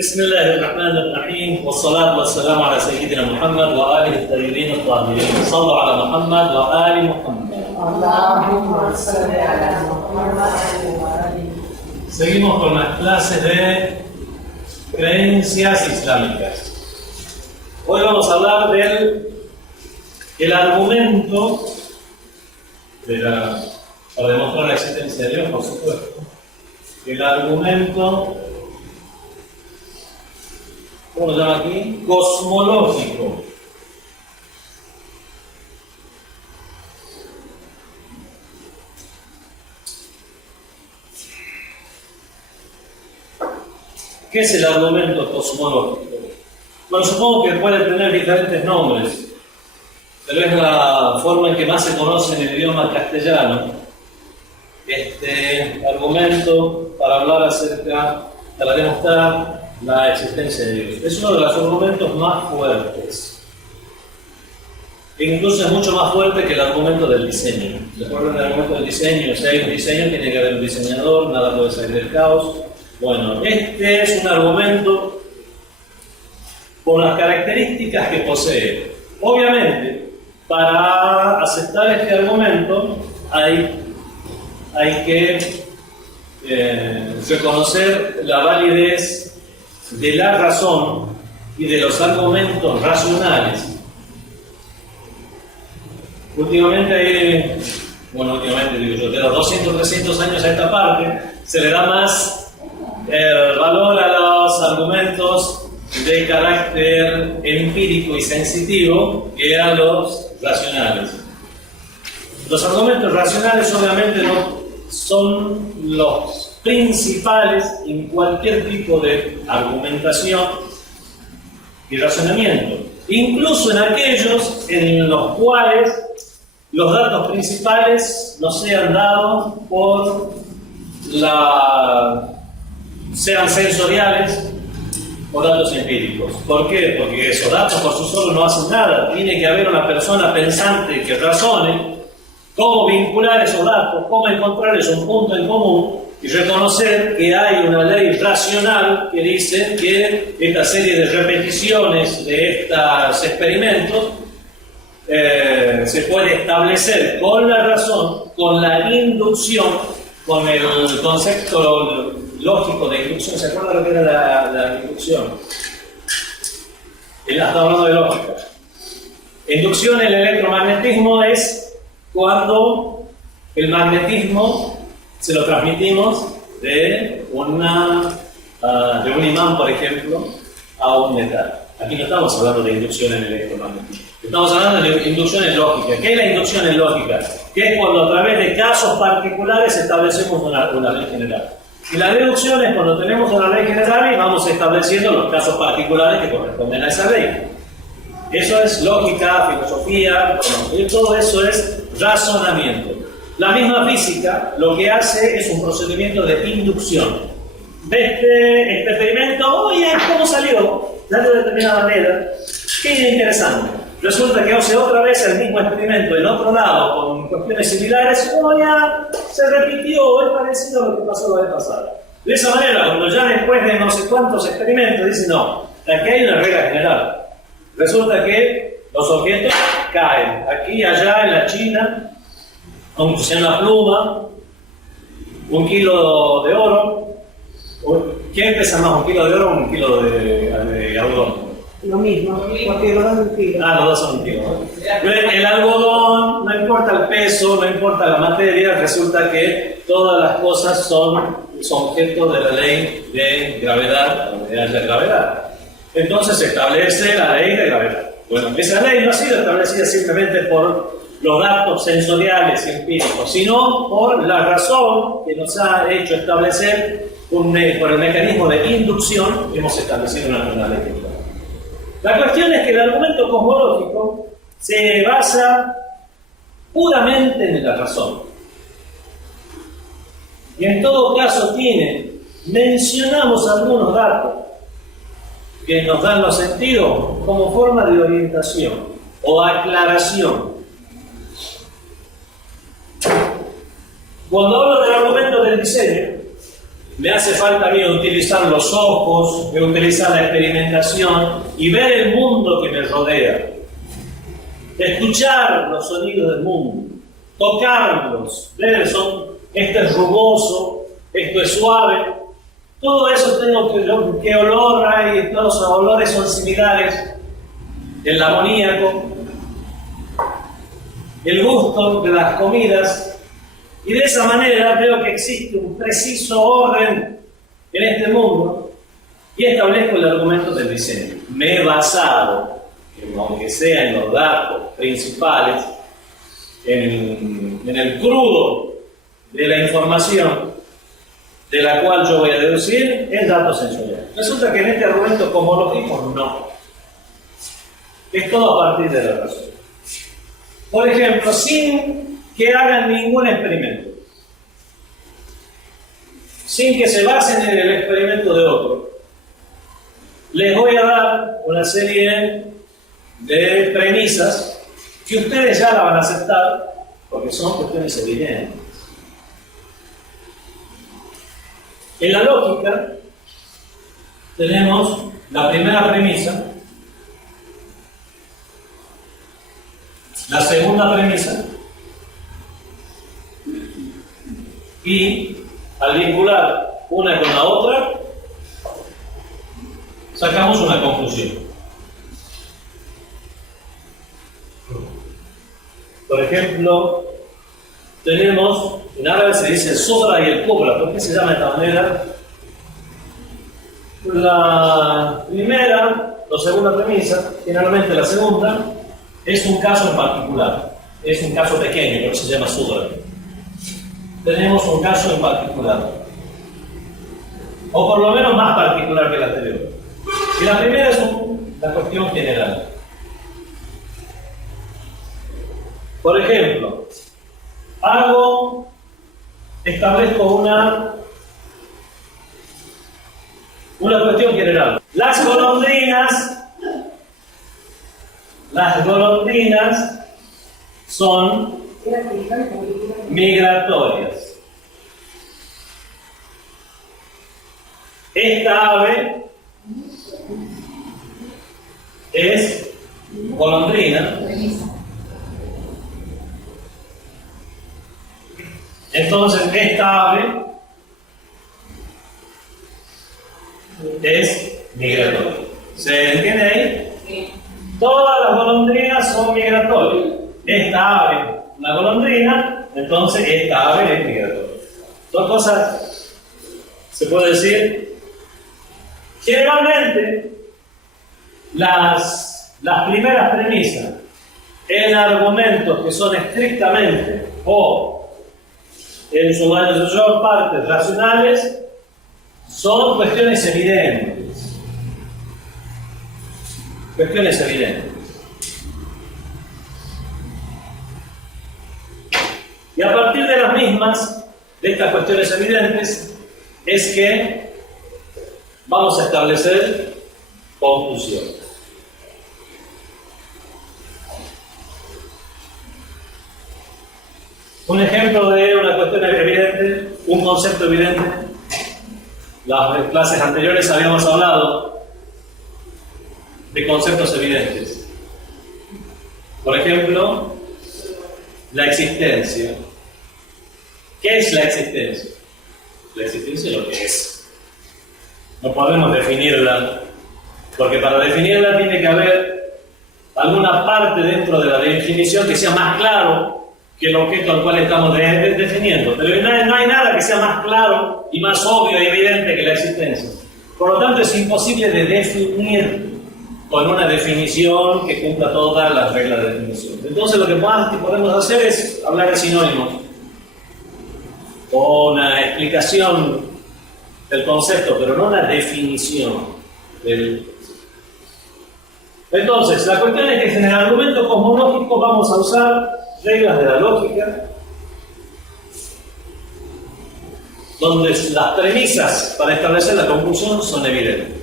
بسم الله الرحمن الرحيم والصلاة والسلام على سيدنا محمد وآله الطيبين الطاهرين. صلوا على محمد وآل محمد. اللهم صل على محمد وآل. Seguimos con las clases de creencias islámicas. Hoy vamos a hablar del argumento para demostrar la existencia de Dios, por supuesto. El argumento, ¿cómo lo llama aquí? Cosmológico. ¿Qué es el argumento cosmológico? Bueno, supongo que puede tener diferentes nombres, pero es la forma en que más se conoce en el idioma castellano. Este argumento para demostrar la existencia de Dios. Es uno de los argumentos más fuertes. Incluso es mucho más fuerte que el argumento del diseño. ¿Recuerdan el argumento del diseño? Si hay un diseño, tiene que haber un diseñador, nada puede salir del caos. Bueno, este es un argumento por las características que posee. Obviamente, para aceptar este argumento hay que reconocer la validez de la razón y de los argumentos racionales. Últimamente digo yo, de los 200, 300 años a esta parte, se le da más valor a los argumentos de carácter empírico y sensitivo que a los racionales. Los argumentos racionales obviamente no son los principales en cualquier tipo de argumentación y razonamiento, incluso en aquellos en los cuales los datos principales no sean dados sean sensoriales o datos empíricos. ¿Por qué? Porque esos datos por sí solos no hacen nada. Tiene que haber una persona pensante que razone cómo vincular esos datos, cómo encontrarles un punto en común y reconocer que hay una ley racional que dice que esta serie de repeticiones de estos experimentos se puede establecer con la razón, con la inducción, con el concepto lógico de inducción. ¿Se acuerdan lo que era la inducción? Él está hablando de lógica. Inducción en el electromagnetismo es cuando el magnetismo se lo transmitimos de un imán, por ejemplo, a un metal. Aquí no estamos hablando de inducción en el electromagnetismo. Estamos hablando de inducción en lógica. ¿Qué es la inducción en lógica? Que es cuando a través de casos particulares establecemos una ley general. Y la deducción es cuando tenemos una ley general y vamos estableciendo los casos particulares que corresponden a esa ley. Eso es lógica, filosofía, todo eso es razonamiento. La misma física lo que hace es un procedimiento de inducción. ¿Ves este experimento? Oye, ¿cómo salió? Salió de determinada manera. Qué interesante. Resulta que hace otra vez el mismo experimento en otro lado con cuestiones similares, ya se repitió, es parecido a lo que pasó la vez pasada. De esa manera, cuando ya después de no sé cuántos experimentos dicen, no, aquí hay una regla general. Resulta que los objetos caen aquí, allá, en la China, aunque sea una pluma, 1 kilo de oro. ¿Quién pesa más, 1 kilo de oro o 1 kilo de algodón? Lo mismo, porque los dos son un kilo. Los dos son un kilo. El algodón, no importa el peso, no importa la materia, resulta que todas las cosas son objeto de la ley de gravedad, donde haya gravedad. Entonces se establece la ley de gravedad. Bueno, esa ley no ha sido establecida simplemente por los datos sensoriales y empíricos, sino por la razón que nos ha hecho establecer, por el mecanismo de inducción, hemos establecido una ley de gravedad. La cuestión es que el argumento cosmológico se basa puramente en la razón. Y en todo caso mencionamos algunos datos que nos dan los sentidos como forma de orientación o aclaración. Cuando hablo del argumento del diseño, me hace falta a mí utilizar los ojos, utilizar la experimentación y ver el mundo que me rodea. Escuchar los sonidos del mundo, tocarlos, ver, esto es rugoso, esto es suave. Todo eso tengo qué olor hay, todos los olores son similares, el amoníaco, el gusto de las comidas. Y de esa manera veo que existe un preciso orden en este mundo y establezco el argumento del diseño. Me he basado, aunque sea en los datos principales, en el crudo de la información de la cual yo voy a deducir el dato sensorial. Resulta que en este argumento cosmológico no. Es todo a partir de la razón. Por ejemplo, sin que hagan ningún experimento, sin que se basen en el experimento de otro, les voy a dar una serie de premisas que ustedes ya la van a aceptar porque son cuestiones evidentes. En la lógica tenemos la primera premisa, la segunda premisa, y al vincular una con la otra, sacamos una conclusión. Por ejemplo, tenemos, en árabe se dice el sugra y el kubra. ¿Por qué se llama de esta manera? La primera o segunda premisa, generalmente la segunda, es un caso en particular. Es un caso pequeño, por eso se llama sugra. Tenemos un caso en particular, o por lo menos más particular que la anterior. Y la primera es la cuestión general. Por ejemplo, establezco una cuestión general. Las golondrinas son migratorias. Esta ave es golondrina. Entonces, esta ave es migratoria. ¿Se entiende ahí? Sí. Todas las golondrinas son migratorias. Esta ave, una golondrina, entonces esta ave es migratoria. Dos cosas se puede decir. Generalmente, las primeras premisas en argumentos que son estrictamente o en su mayor parte racionales son cuestiones evidentes. Cuestiones evidentes. Y a partir de las mismas, de estas cuestiones evidentes, es que vamos a establecer conclusiones. Un ejemplo de una cuestión evidente, un concepto evidente. Las clases anteriores habíamos hablado de conceptos evidentes. Por ejemplo, la existencia. ¿Qué es la existencia? La existencia es lo que es. No podemos definirla, porque para definirla tiene que haber alguna parte dentro de la definición que sea más claro que el objeto al cual estamos definiendo. Pero no hay nada que sea más claro y más obvio y evidente que la existencia. Por lo tanto, es imposible de definir con una definición que cumpla todas las reglas de definición. Entonces, lo que más podemos hacer es hablar de sinónimos o una explicación del concepto, pero no una definición del concepto. Entonces, la cuestión es que en el argumento cosmológico vamos a usar reglas de la lógica, donde las premisas para establecer la conclusión son evidentes.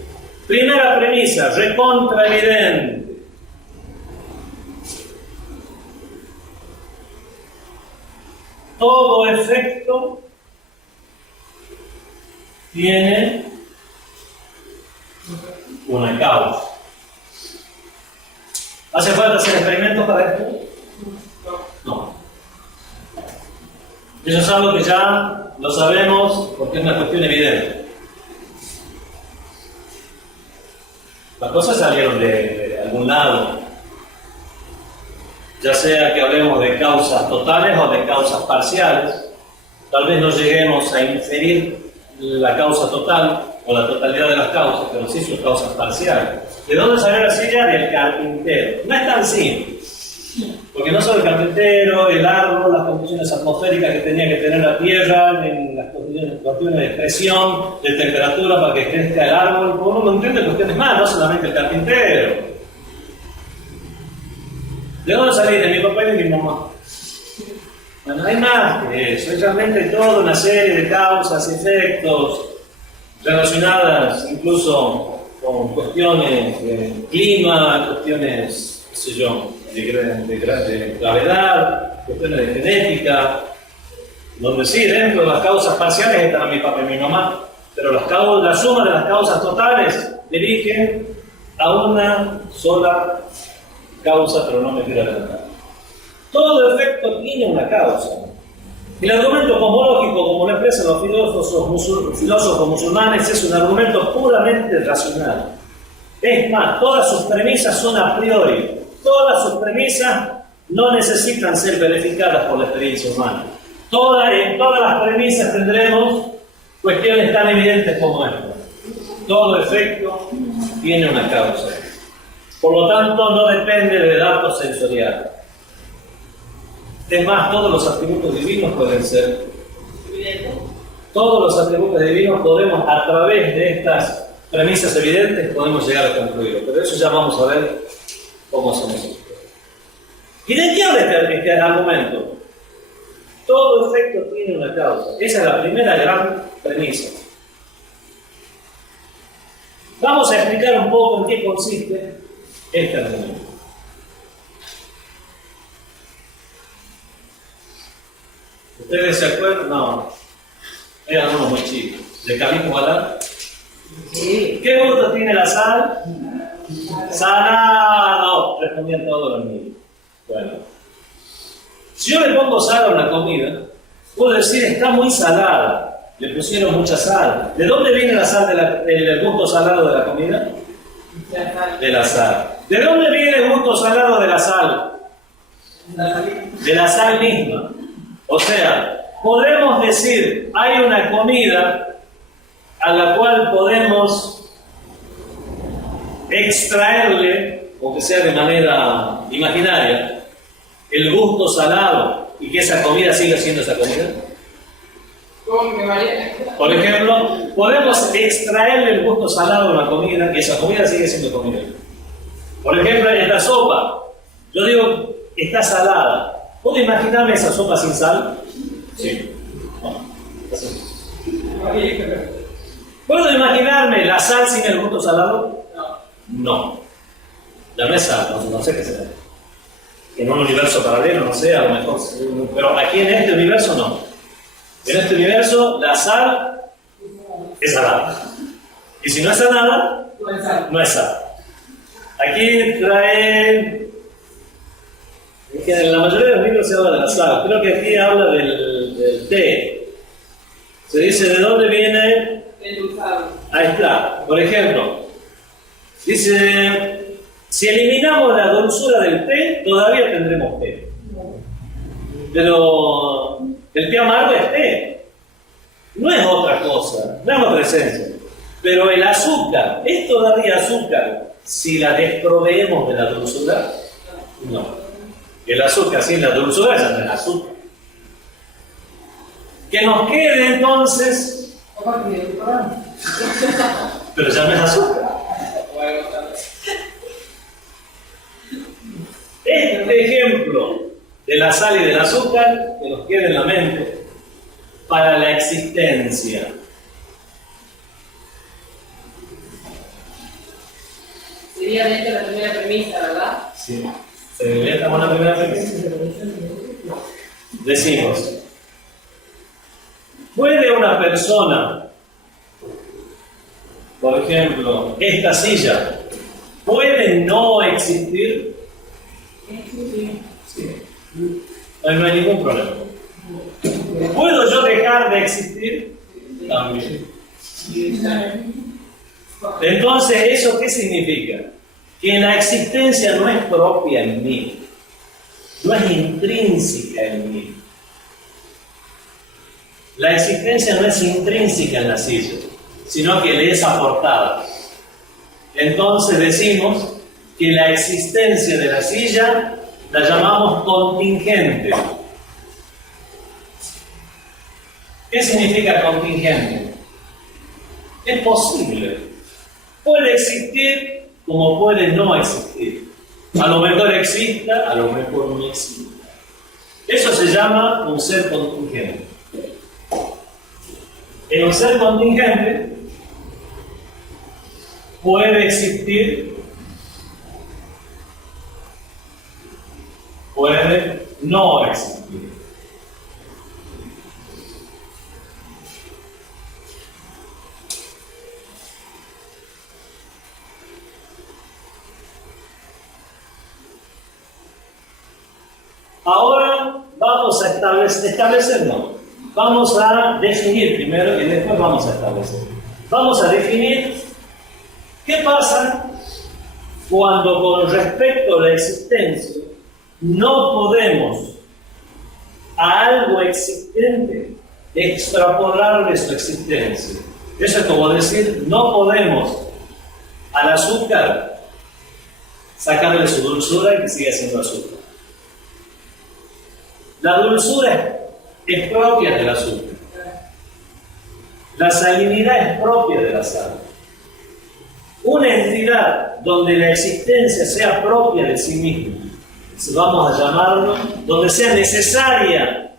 Primera premisa, recontra evidente. Todo efecto tiene una causa. ¿Hace falta hacer experimentos para esto? No. Eso es algo que ya lo sabemos porque es una cuestión evidente. Las cosas salieron de algún lado. Ya sea que hablemos de causas totales o de causas parciales. Tal vez no lleguemos a inferir la causa total o la totalidad de las causas, pero sí sus causas parciales. ¿De dónde salió la silla? Del carpintero. No es tan simple. Porque no solo el carpintero, el árbol, las condiciones atmosféricas que tenía que tener la tierra, en las cuestiones de presión, de temperatura para que crezca el árbol, uno no entiende cuestiones más, no solamente el carpintero. ¿De dónde salí? De mi papá y de mi mamá. Bueno, hay más que eso, es realmente toda una serie de causas y efectos relacionadas incluso con cuestiones de clima, cuestiones, qué sé yo, de gravedad, cuestiones de genética, donde sí, dentro de las causas parciales están mi papá y mi mamá, pero la suma de las causas totales dirigen a una sola causa, pero no me quiero adelantar. Todo efecto tiene una causa. El argumento cosmológico, como lo expresan los filósofos musulmanes, es un argumento puramente racional. Es más, todas sus premisas son a priori. Todas sus premisas no necesitan ser verificadas por la experiencia humana. En todas las premisas tendremos cuestiones tan evidentes como esta. Todo efecto tiene una causa. Por lo tanto, no depende de datos sensoriales. Es más, todos los atributos divinos pueden ser evidentes. Todos los atributos divinos podemos, a través de estas premisas evidentes, podemos llegar a concluirlo. Pero eso ya vamos a ver cómo hacemos esto. ¿Y de qué habla este argumento? Todo efecto tiene una causa. Esa es la primera gran premisa. Vamos a explicar un poco en qué consiste este argumento. ¿Ustedes se acuerdan? No. Eran unos muy chicos. ¿De Camino Balán? Sí. ¿Qué gusto tiene la sal? Salado, respondían todos los niños. Bueno, si yo le pongo sal a una comida, puedo decir está muy salada, le pusieron mucha sal. ¿De dónde viene la sal el gusto salado de la comida? De la sal. ¿De dónde viene el gusto salado de la sal? De la sal misma. O sea, podemos decir, hay una comida a la cual podemos extraerle, aunque sea de manera imaginaria, el gusto salado y que esa comida siga siendo esa comida. Por ejemplo, podemos extraerle el gusto salado a una comida y esa comida sigue siendo comida. Por ejemplo, en esta sopa, yo digo, está salada. ¿Puedo imaginarme esa sopa sin sal? Sí. ¿Puedo imaginarme la sal sin el gusto salado? No. Ya no es sal, no sé qué será. En un universo paralelo, no sé, a lo mejor. Pero aquí en este universo no. En este universo la sal es salada. Y si no es salada, no es sal. Aquí trae... En la mayoría de los libros se habla de la sal. Creo que aquí habla del té. Se dice de dónde viene... Ahí está. Por ejemplo, dice... Si eliminamos la dulzura del té, todavía tendremos té. Pero el té amargo es té. No es otra cosa, no es otra esencia. Pero el azúcar, ¿es todavía azúcar si la desproveemos de la dulzura? No. El azúcar sin la dulzura ya no es azúcar. Que nos quede entonces... Pero ya no es azúcar. Este ejemplo de la sal y del azúcar que nos queda en la mente para la existencia. Sería de hecho la primera premisa, ¿verdad? Sí. ¿Estamos en la primera premisa? Decimos, ¿puede una persona por ejemplo, esta silla, ¿puede no existir? Sí. No hay ningún problema. ¿Puedo yo dejar de existir? También. Entonces, ¿eso qué significa? Que la existencia no es propia en mí, no es intrínseca en mí. La existencia no es intrínseca en la silla, sino que le es aportada. Entonces decimos que la existencia de la silla la llamamos contingente. ¿Qué significa contingente? Es posible. Puede existir como puede no existir. A lo mejor exista, a lo mejor no exista. Eso se llama un ser contingente. En un ser contingente puede existir, puede no existir. Ahora vamos a establecer no. Vamos a definir primero y después vamos a establecer. Vamos a definir qué pasa cuando con respecto a la existencia no podemos a algo existente extrapolarle su existencia. Eso es como decir, no podemos al azúcar sacarle su dulzura y que siga siendo azúcar. La dulzura es propia del azúcar. La salinidad es propia de la sal. Una entidad donde la existencia sea propia de sí misma, vamos a llamarlo, donde sea necesaria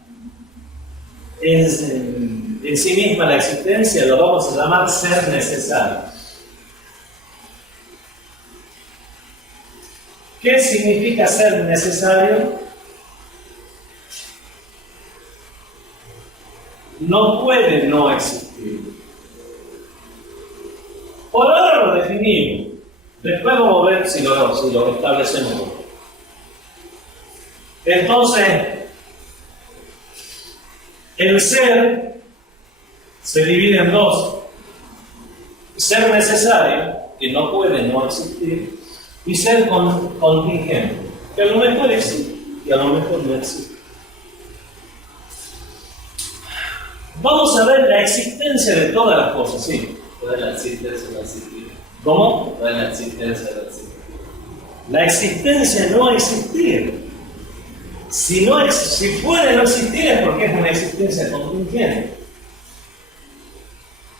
en sí misma la existencia, lo vamos a llamar ser necesario. ¿Qué significa ser necesario? No puede no existir. Por ahora lo definimos. Después vamos a ver si lo establecemos. Entonces, el ser se divide en dos. Ser necesario, que no puede no existir, y ser contingente, que a lo mejor existe y a lo mejor no existe. Vamos a ver la existencia de todas las cosas, sí. Puede la existencia no existir. ¿Cómo? Puede la existencia no existir. La existencia no existir. Si puede no existir es porque es una existencia contingente.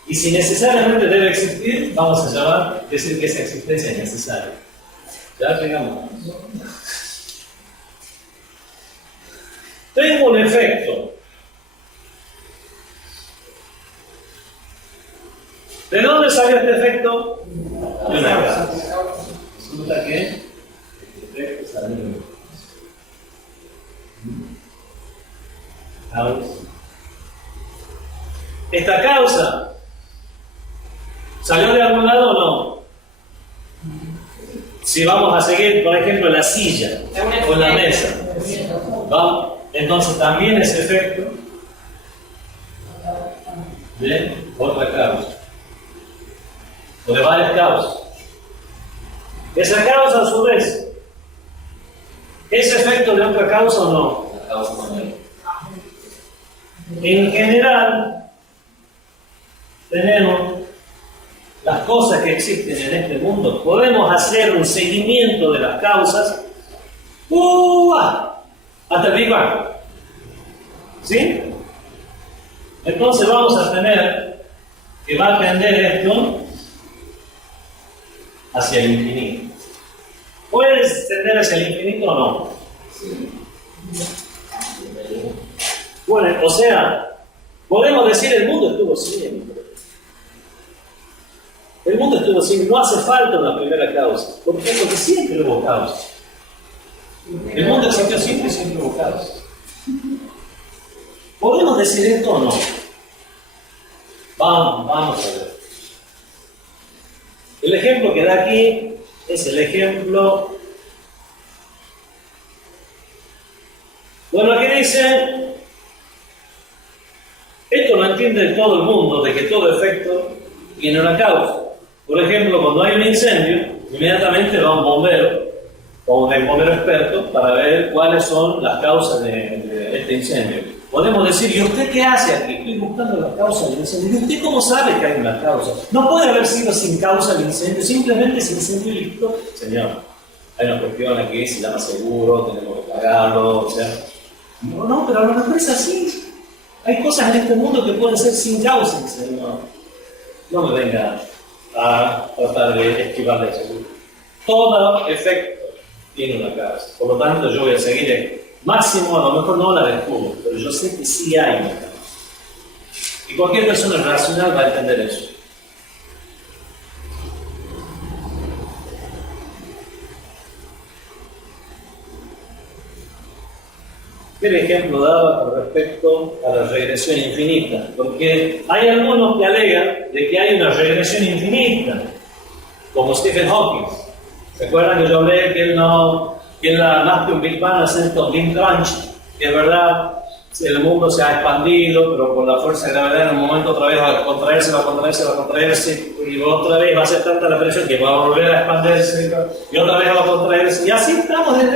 Y si necesariamente debe existir, vamos a decir que esa existencia es necesaria. Ya llegamos. Tengo un efecto. ¿De dónde salió este efecto? De una causa. Resulta que este efecto salió de una causa. ¿Esta causa salió de algún lado o no? Si vamos a seguir, por ejemplo, la silla o la mesa, ¿vamos? Entonces también es efecto de otra causa. O de varias causas. Esa causa, a su vez, ¿es efecto de otra causa o no? La causa mayor. En general, tenemos las cosas que existen en este mundo. Podemos hacer un seguimiento de las causas hasta el Big Bang. ¿Sí? Entonces vamos a tener que va a tender esto hacia el infinito. ¿Puedes tender hacia el infinito o no? Sí. Bueno, o sea, podemos decir el mundo estuvo siempre. El mundo estuvo siempre. No hace falta una primera causa. ¿Por qué? Porque siempre hubo causa. El mundo existió siempre y siempre hubo causa. ¿Podemos decir esto o no? Vamos a ver. El ejemplo que da aquí es el ejemplo, bueno, aquí dice, esto lo entiende todo el mundo, de que todo efecto tiene una causa. Por ejemplo, cuando hay un incendio, inmediatamente va un bombero o un bombero experto para ver cuáles son las causas de este incendio. Podemos decir, ¿y usted qué hace aquí? Estoy buscando las causas del incendio. ¿Y usted cómo sabe que hay una causa? No puede haber sido sin causa el incendio, simplemente ese incendio listo. Señor, hay una cuestión aquí, se llama seguro, tenemos que pagarlo, o sea. No, pero a lo mejor es así. Hay cosas en este mundo que pueden ser sin causa, Señor. No me venga a tratar de esquivar de eso. Todo efecto tiene una causa. Por lo tanto, yo voy a seguir máximo, a lo mejor no la descubro, pero yo sé que sí hay una causa. Y cualquier persona racional va a entender eso. ¿Qué ejemplo daba con respecto a la regresión infinita? Porque hay algunos que alegan de que hay una regresión infinita, como Stephen Hawking. ¿Se acuerdan que yo hablé que él más que un Big Bang acepta un Big Crunch? Que es verdad, el mundo se ha expandido, pero por la fuerza de gravedad en un momento otra vez va a contraerse, y otra vez va a ser tanta la presión que va a volver a expandirse, y otra vez va a contraerse, y así estamos desde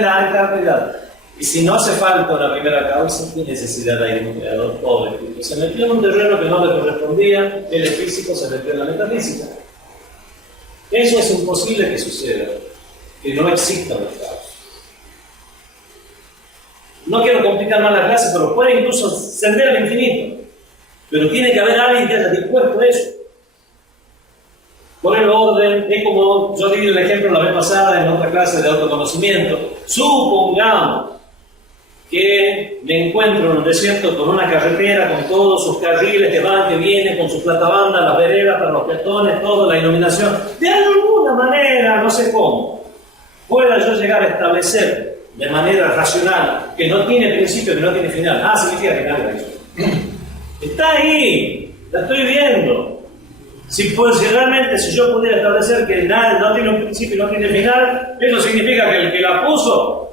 la eternidad. Y si no hace falta una primera causa, ¿qué necesidad hay de un creador pobre? Se metió en un terreno que no le correspondía, él es físico, se metió en la metafísica. Eso es imposible que suceda, que no exista una causa. No quiero complicar más la clase, pero puede incluso ascender al infinito. Pero tiene que haber alguien que haya dispuesto eso. Por el orden, es como yo di el ejemplo la vez pasada en otra clase de autoconocimiento. Supongamos que me encuentro en un desierto con una carretera, con todos sus carriles que van, que vienen, con su platabanda, las veredas para los peatones, toda la iluminación. De alguna manera, no sé cómo, pueda yo llegar a establecer de manera racional que no tiene principio, que no tiene final. Significa que nada eso. Está ahí, la estoy viendo. Si realmente, si yo pudiera establecer que nada no tiene un principio y no tiene final, eso significa que el que la puso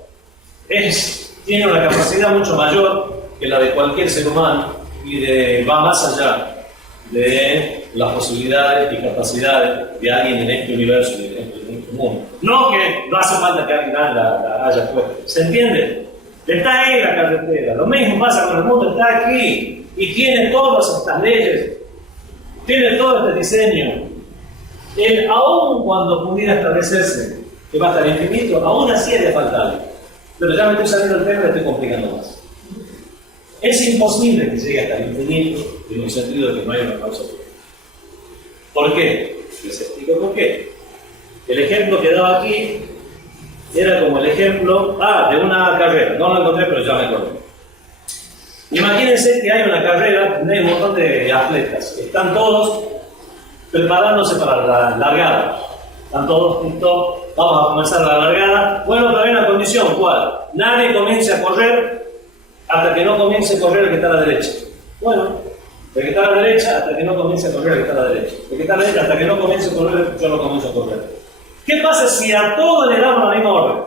tiene una capacidad mucho mayor que la de cualquier ser humano y va más allá de las posibilidades y capacidades de alguien en este universo y en este mundo. No que no hace falta que alguien la haya puesto. ¿Se entiende? Está ahí la carretera. Lo mismo pasa con el mundo, está aquí y tiene todas estas leyes. Tiene todo este diseño. Aún cuando pudiera establecerse que va a estar infinito, aún así haría falta algo. Pero ya me estoy saliendo del tema y me estoy complicando más. Es imposible que llegue hasta el infinito, en el sentido de que no hay una causa. ¿Por qué? Les explico por qué. El ejemplo que daba aquí era como el ejemplo de una carrera. No lo encontré, pero ya me acordé. Imagínense que hay una carrera donde hay un montón de atletas. Están todos preparándose para la largada. Están todos listos. Vamos a comenzar la largada. Bueno, pero hay una condición. ¿Cuál? Nadie comience a correr hasta que no comience a correr el que está a la derecha. Bueno, el que está a la derecha hasta que no comience a correr el que está a la derecha. El que está a la derecha hasta que no comience a correr, yo no comienzo a correr. ¿Qué pasa si a todos le damos la misma orden?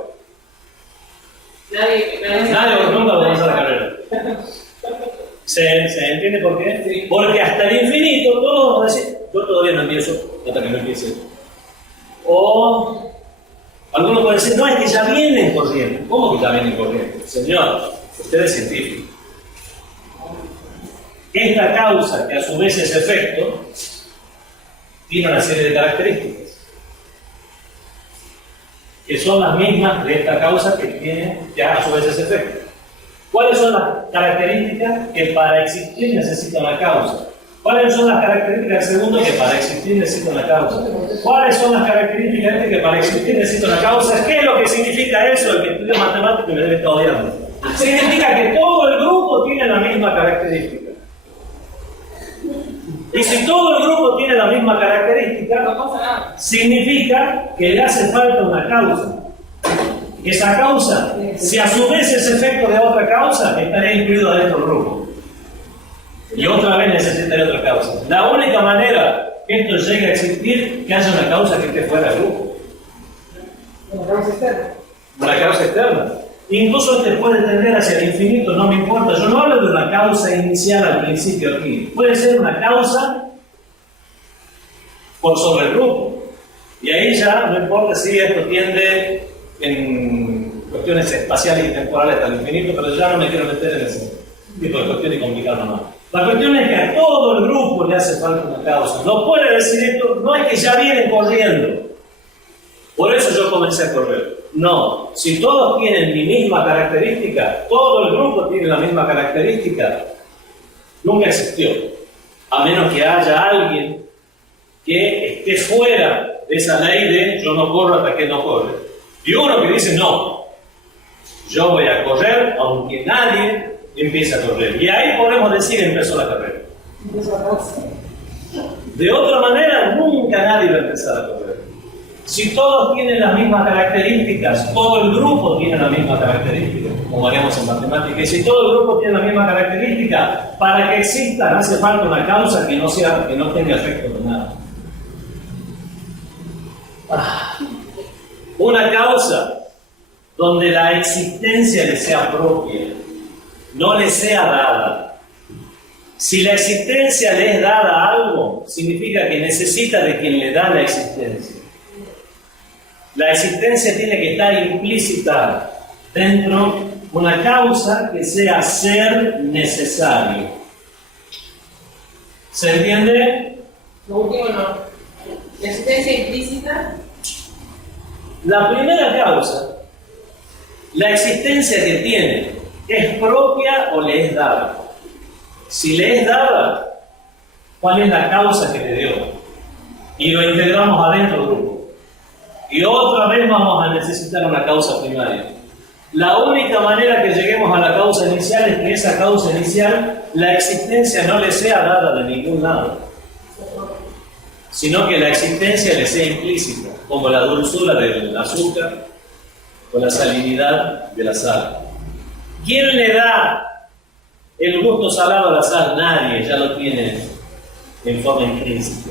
Nadie nunca va a comenzar la carrera. ¿Se entiende por qué? Sí. Porque hasta el infinito todos van a decir, yo todavía no empiezo hasta que no empiece. O algunos pueden decir, no, es que ya vienen corriendo. ¿Cómo que ya vienen corriendo? Señor, usted es científico. Esta causa, que a su vez es efecto, tiene una serie de características que son las mismas de esta causa que tiene ya a su vez ese efecto. ¿Cuáles son las características que para existir necesita una causa? ¿Cuáles son las características del segundo que para existir necesita una causa? ¿Cuáles son las características que para existir necesita una causa? ¿Qué es lo que significa eso? El que estudia matemáticas me debe estar odiando. Significa que todo el grupo tiene la misma característica. Y si todo el grupo tiene la misma característica, significa que le hace falta una causa. Esa causa, si a su vez es efecto de otra causa, estaría incluido dentro del grupo. Y otra vez necesitaría otra causa. La única manera que esto llegue a existir, que haya una causa que esté fuera del grupo. Una causa externa. Una causa externa. Incluso este puede tender hacia el infinito, no me importa. Yo no hablo de una causa inicial al principio aquí. Puede ser una causa por sobre el grupo. Y ahí ya no importa si esto tiende en cuestiones espaciales y temporales al infinito, pero ya no me quiero meter en ese tipo de cuestiones y complicarlo más. La cuestión es que a todo el grupo le hace falta una causa. No puede decir esto, no es que ya vienen corriendo. Por eso yo comencé a correr. No, si todos tienen mi misma característica, todo el grupo tiene la misma característica, nunca existió. A menos que haya alguien que esté fuera de esa ley de yo no corro hasta que no corre. Y uno que dice no, yo voy a correr aunque nadie empiece a correr. Y ahí podemos decir empezó la carrera. De otra manera, nunca nadie va a empezar a correr. Si todos tienen las mismas características, todo el grupo tiene la misma característica, como haríamos en matemáticas, y si todo el grupo tiene la misma característica, para que exista hace falta una causa que no tenga efecto de nada. Una causa donde la existencia le sea propia, no le sea dada. Si la existencia le es dada a algo, significa que necesita de quien le da la existencia. La existencia tiene que estar implícita dentro de una causa que sea ser necesario. ¿Se entiende? Lo último no. La existencia implícita. La primera causa, la existencia que tiene, ¿es propia o le es dada? Si le es dada, ¿cuál es la causa que le dio? Y lo integramos adentro del grupo. Y otra vez vamos a necesitar una causa primaria. La única manera que lleguemos a la causa inicial es que esa causa inicial, la existencia no le sea dada de ningún lado, sino que la existencia le sea implícita, como la dulzura del azúcar o la salinidad de la sal. ¿Quién le da el gusto salado a la sal? Nadie, ya lo tiene en forma intrínseca.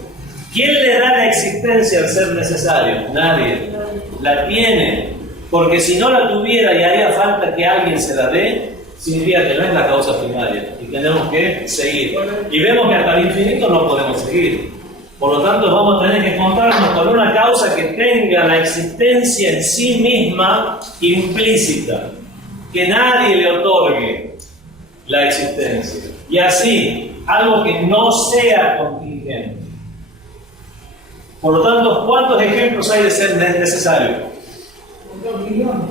¿Quién le da la existencia al ser necesario? Nadie. La tiene, porque si no la tuviera y haría falta que alguien se la dé, significa que no es la causa primaria y tenemos que seguir. Y vemos que hasta el infinito no podemos seguir. Por lo tanto, vamos a tener que encontrarnos con una causa que tenga la existencia en sí misma implícita, que nadie le otorgue la existencia. Y así, algo que no sea contingente. Por lo tanto, ¿cuántos ejemplos hay de ser necesario? 2 millones.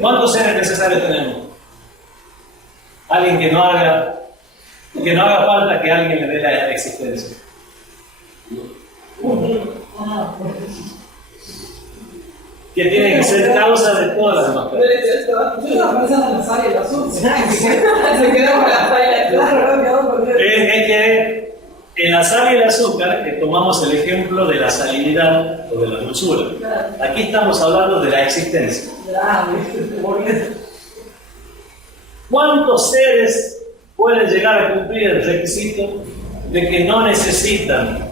¿Cuántos seres necesarios tenemos? Alguien que no haga falta que alguien le dé la existencia. Que tiene que ser causa de todas las demás cosas. Yo estaba pensando en la sal y el azúcar. Se quedó con la sal. Es que en la sal y el azúcar tomamos el ejemplo de la salinidad o de la dulzura. Aquí estamos hablando de la existencia. ¿Cuántos seres pueden llegar a cumplir el requisito de que no necesitan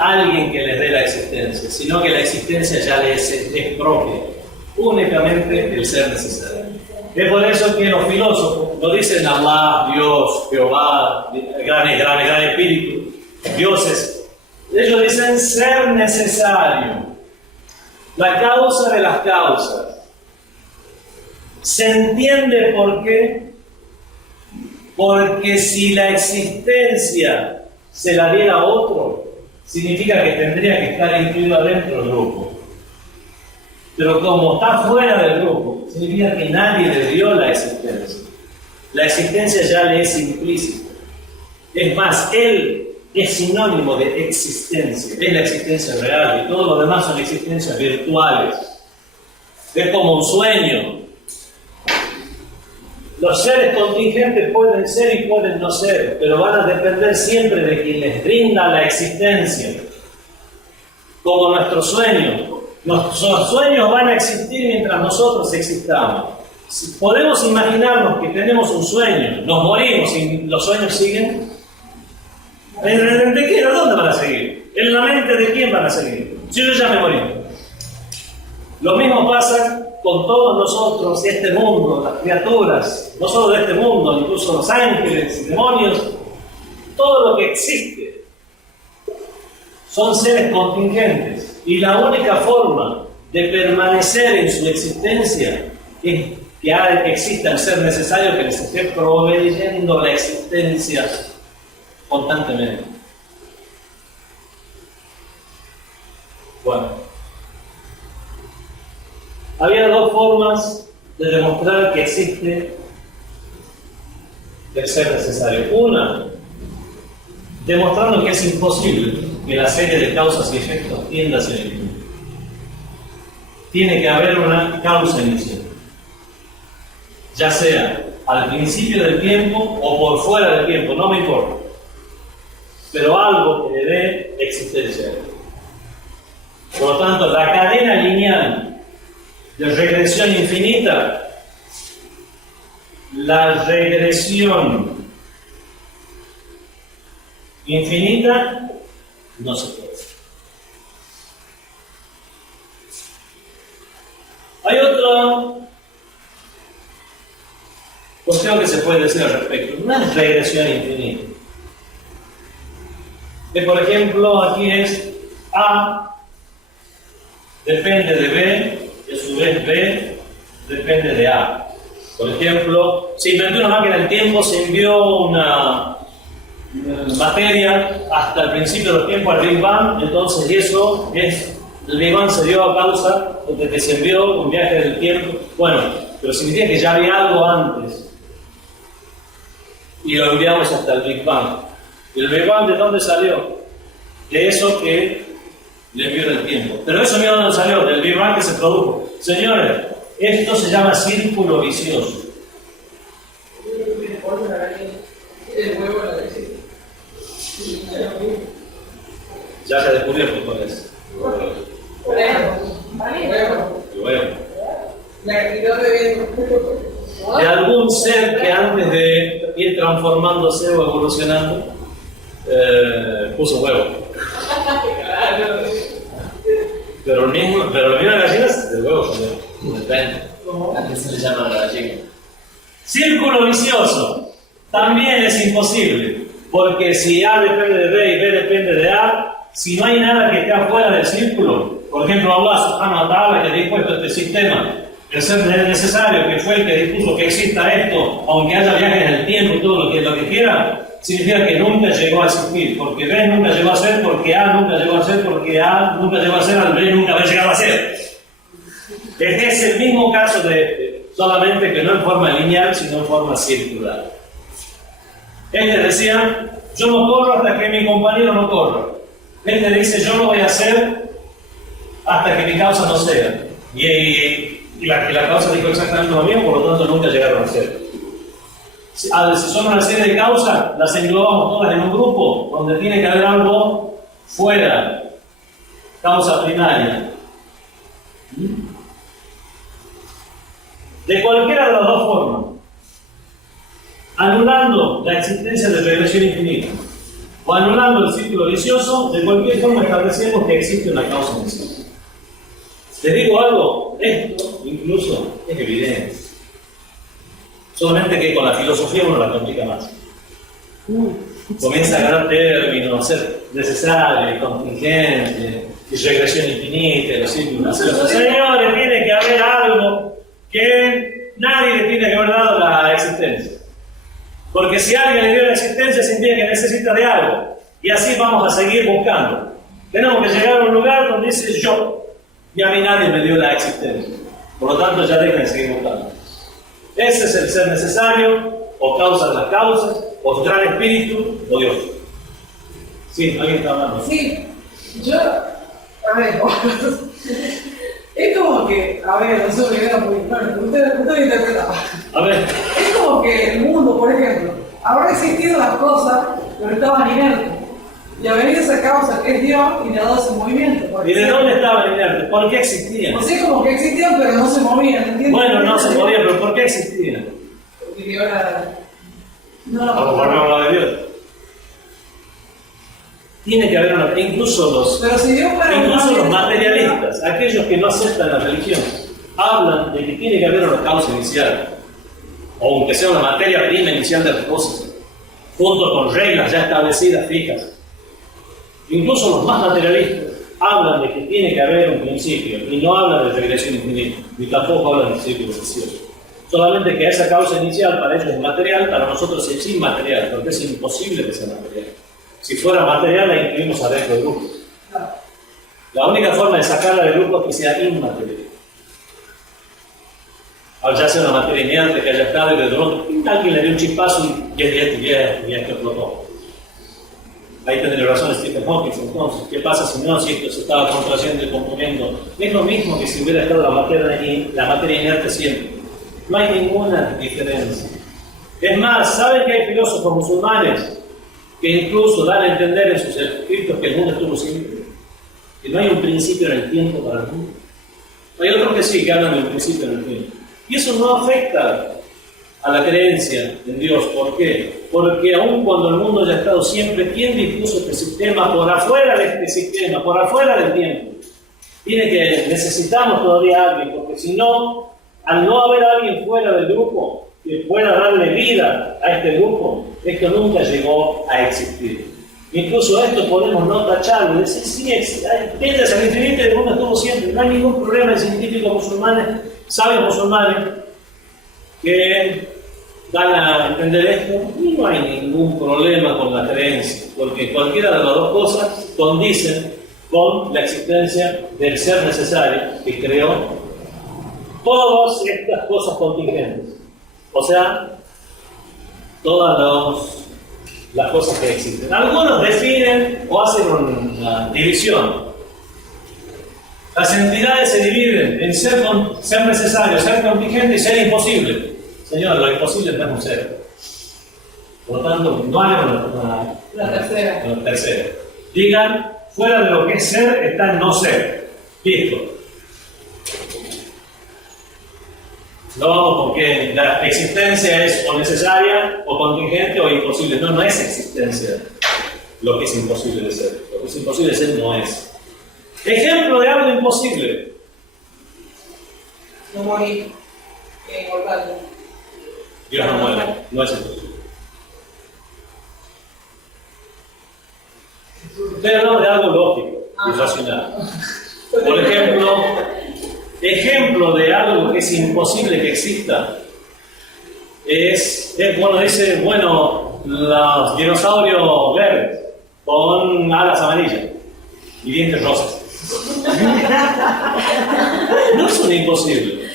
alguien que les dé la existencia, sino que la existencia ya les es propia? Únicamente el ser necesario. Es por eso que los filósofos no dicen Allah, Dios, Jehová, gran espíritu, dioses. Ellos dicen ser necesario, la causa de las causas. ¿Se entiende por qué? Porque si la existencia se la diera a otro, significa que tendría que estar incluido dentro del grupo. Pero como está fuera del grupo, significa que nadie le dio la existencia. La existencia ya le es implícita. Es más, él es sinónimo de existencia. Es la existencia real y todo lo demás son existencias virtuales. Es como un sueño. Los seres contingentes pueden ser y pueden no ser, pero van a depender siempre de quien les brinda la existencia. Como nuestros sueños. Nuestros sueños van a existir mientras nosotros existamos. Si podemos imaginarnos que tenemos un sueño, nos morimos y los sueños siguen. ¿De qué? ¿De dónde van a seguir? ¿En la mente de quién van a seguir? Si yo ya me morí. Lo mismo pasa con todos nosotros, este mundo, las criaturas, no solo de este mundo, incluso los ángeles, demonios, todo lo que existe son seres contingentes y la única forma de permanecer en su existencia es que exista el ser necesario que les esté proveyendo la existencia constantemente. Bueno, había dos formas de demostrar que existe el ser necesario. Una, demostrando que es imposible que la serie de causas y efectos tienda hacia el fin. Tiene que haber una causa inicial, ya sea al principio del tiempo o por fuera del tiempo, no me importa, pero algo que le dé existencia. Por lo tanto, la cadena lineal de regresión infinita, la regresión infinita no se puede. Hay otra cuestión que se puede decir al respecto. No es regresión infinita. Que por ejemplo aquí es A depende de B, y a su vez B depende de A. Por ejemplo, se inventó una máquina del tiempo, se envió una materia hasta el principio del tiempo al Big Bang, entonces eso es, el Big Bang se dio a causa de que se envió un viaje del tiempo. Bueno, pero significa que ya había algo antes y lo enviamos hasta el Big Bang. ¿Y el Big Bang de dónde salió? De eso que le envió el tiempo. Pero eso mío, ¿dónde salió? Del Big Bang que se produjo. Señores, esto se llama círculo vicioso. Ya se descubrió por eso. Y bueno. De algún ser que antes de ir transformándose o evolucionando, puso huevo. Pero el mismo de gallinas, de huevo también. Depende. ¿A qué se le llama la gallina? Círculo vicioso. También es imposible. Porque si A depende de B y B depende de A, si no hay nada que esté afuera del círculo, por ejemplo, Allah subhanahu wa ta'ala que ha dispuesto este sistema, el ser necesario que fue el que dispuso que exista esto, aunque haya viajes en el tiempo y todo lo que quiera, significa que nunca llegó a existir, porque B nunca llegó a ser, porque A nunca llegó a ser, porque A nunca llegó a ser, al B nunca va a llegar a ser. Es el mismo caso solamente que no en forma lineal, sino en forma circular. Este decía, yo no corro hasta que mi compañero no corra. Este dice, yo no voy a hacer hasta que mi causa no sea. Y la causa dijo exactamente lo mismo, por lo tanto nunca llegaron a ser. Si son una serie de causas, las englobamos todas en un grupo, donde tiene que haber algo fuera, causa primaria. De cualquiera de las dos formas, anulando la existencia de regresión infinita o anulando el círculo vicioso, de cualquier forma establecemos que existe una causa inicial. Te digo algo, esto incluso es evidente, solamente que con la filosofía uno la complica más. Comienza a ganar términos, ser necesario, contingente, y regresión infinita, y los círculos. Señores, tiene que haber algo que nadie le tiene que haber dado la existencia. Porque si alguien le dio la existencia, significa que necesita de algo. Y así vamos a seguir buscando. Tenemos que llegar a un lugar donde dice yo, y a mí nadie me dio la existencia. Por lo tanto, ya dejen de seguir buscando. Ese es el ser necesario, o causa de las causas, o gran espíritu, o Dios. Sí, alguien está hablando. Sí, yo, a ver, es como que, a ver, no sé, me queda muy claro, usted interpretaba. A ver. Es como que el mundo, por ejemplo, habrá existido las cosas, pero estaban inertes. Y a venir esa causa que es Dios y le ha dado ese movimiento. ¿Y de dónde estaban inerte? ¿Por qué existían? O sea, como que existían, pero no se movían, ¿entiendes? Bueno, no se movían, pero ¿por qué existían? Porque Dios era... Vamos a hablar de Dios. Tiene que haber una... Incluso Pero si Dios fuera los materialistas, aquellos que no aceptan la religión, hablan de que tiene que haber una causa inicial, o aunque sea una materia prima inicial de las cosas, junto con reglas ya establecidas, fijas. Incluso los más materialistas hablan de que tiene que haber un principio, y no hablan de regresión infinita, ni tampoco hablan de círculo vicioso. Solamente que esa causa inicial para ellos es material, para nosotros es inmaterial, porque es imposible que sea material. Si fuera material, la incluimos adentro del grupo. La única forma de sacarla del grupo es que sea inmaterial. Ya sea una materia inerte que haya estado y de pronto alguien le dio un chispazo y esto explotó. Ahí tendría razón Stephen Hawking. Entonces, ¿qué pasa si esto se estaba contrayendo y componiendo? Es lo mismo que si hubiera estado la materia inerte siempre. No hay ninguna diferencia. Es más, ¿saben que hay filósofos musulmanes que incluso dan a entender en sus escritos que el mundo estuvo siempre? Que no hay un principio en el tiempo para el mundo. Hay otros que sí, que hablan de un principio en el tiempo. Y eso no afecta a la creencia en Dios. ¿Por qué? Porque aun cuando el mundo haya estado siempre, ¿quién dispuso este sistema por afuera de este sistema, por afuera del tiempo? Necesitamos todavía a alguien, porque si no, al no haber alguien fuera del grupo que pueda darle vida a este grupo, esto nunca llegó a existir. Incluso esto podemos no tacharlo, decir, sí, tiendes al infinito y el mundo estuvo siempre. No hay ningún problema en científicos musulmanes, sabios musulmanes, que dan a entender esto, y no hay ningún problema con la creencia, porque cualquiera de las dos cosas condicen con la existencia del ser necesario que creó todas estas cosas contingentes. O sea, todas las cosas que existen. Algunos definen o hacen una división. Las entidades se dividen en ser necesario, ser contingente y ser imposible. Señor, lo imposible no es un ser. Por lo tanto, no hagan la tercera. La tercera. Digan, fuera de lo que es ser, está en no ser. Listo. No vamos porque la existencia es o necesaria, o contingente, o imposible. No es existencia lo que es imposible de ser. Lo que es imposible de ser no es. Ejemplo de algo imposible. No morir. Inmortal. Dios no muere. No es imposible. Estoy hablando de algo lógico y racional. Por ejemplo de algo que es imposible que exista es los dinosaurios verdes con alas amarillas y dientes rosas. No son imposibles.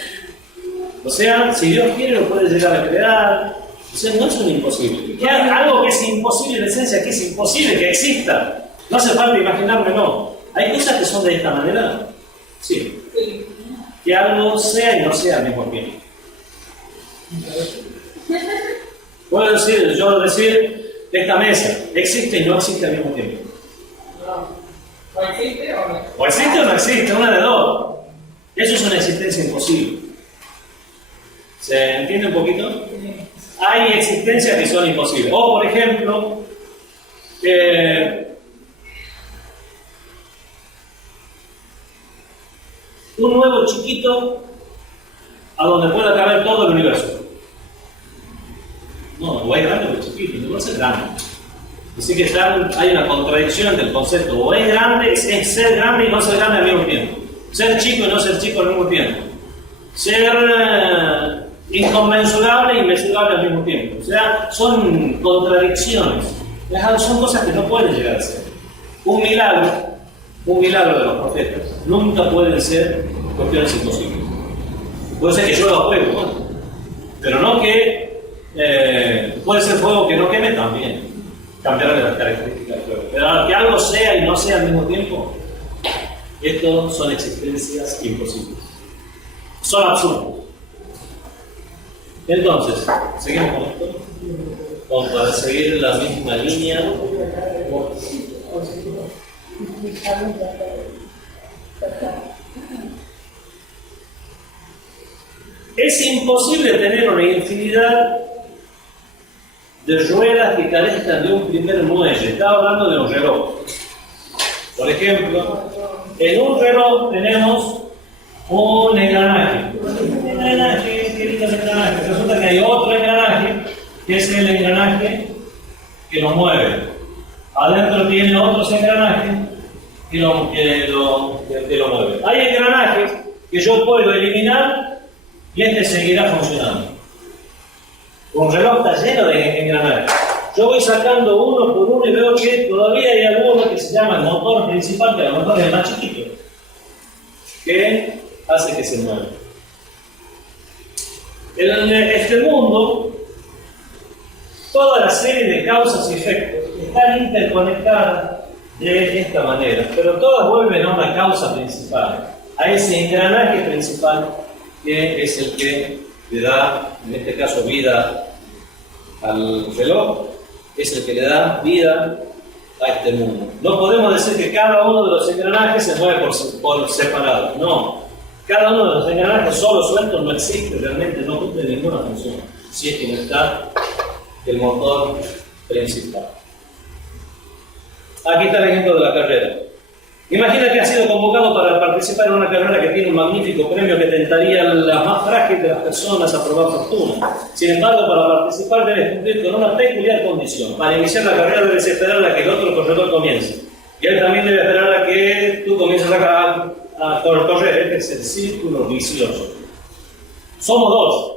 O sea, si Dios quiere lo puede llegar a crear. O sea, no es un imposible. Algo que es imposible en esencia, que es imposible que exista. No hace falta imaginármelo. Hay cosas que son de esta manera. Sí. Que algo sea y no sea al mismo tiempo. Puedo decir, esta mesa existe y no existe al mismo tiempo. ¿O existe o no? O existe o no existe, una de dos. Eso es una existencia imposible. ¿Se entiende un poquito? Hay existencias que son imposibles. O, por ejemplo, un huevo chiquito a donde pueda caber todo el universo. No, o es grande o es chiquito, no puede ser grande. Así que hay una contradicción del concepto. O es grande, es ser grande y no ser grande al mismo tiempo. Ser chico y no ser chico al mismo tiempo. Ser inconmensurable e inmesurable al mismo tiempo. O sea, son contradicciones. Son cosas que no pueden llegar a ser. Un milagro de los profetas nunca pueden ser cuestiones imposibles. Puede ser que llueva fuego, ¿no? Pero no que puede ser fuego que no queme también. Cambiar las características del fuego. Pero que algo sea y no sea al mismo tiempo, estos son existencias imposibles. Son absurdos. Entonces, seguimos con esto. Vamos a seguir la misma línea. Es imposible tener una infinidad de ruedas que carezcan de un primer muelle. Estaba hablando de un reloj. Por ejemplo, en un reloj tenemos un engranaje. Un engranaje, qué lindo engranaje. Resulta que hay otro engranaje, que es el engranaje que lo mueve. Adentro tiene otros engranajes que lo mueven. Hay engranajes que yo puedo eliminar y este seguirá funcionando. Un reloj está lleno de engranajes. Yo voy sacando uno por uno y veo que todavía hay alguno que se llama el motor principal, que a lo mejor es el más chiquito, que hace que se mueva. En este mundo, toda la serie de causas y efectos están interconectadas de esta manera, pero todas vuelven a una causa principal, a ese engranaje principal que es el que le da, en este caso, vida al reloj, es el que le da vida a este mundo. No podemos decir que cada uno de los engranajes se mueve por separado, no. Cada uno de los engranajes solo sueltos no existe, realmente no cumple ninguna función, si es que no está el motor principal. Aquí está el ejemplo de la carrera. Imagina que has sido convocado para participar en una carrera que tiene un magnífico premio que tentaría a la más frágil de las personas a probar fortuna. Sin embargo, para participar debes cumplir con una peculiar condición. Para iniciar la carrera debes esperar a que el otro corredor comience. Y él también debe esperar a que tú comiences a correr. Este es el círculo vicioso. Somos dos,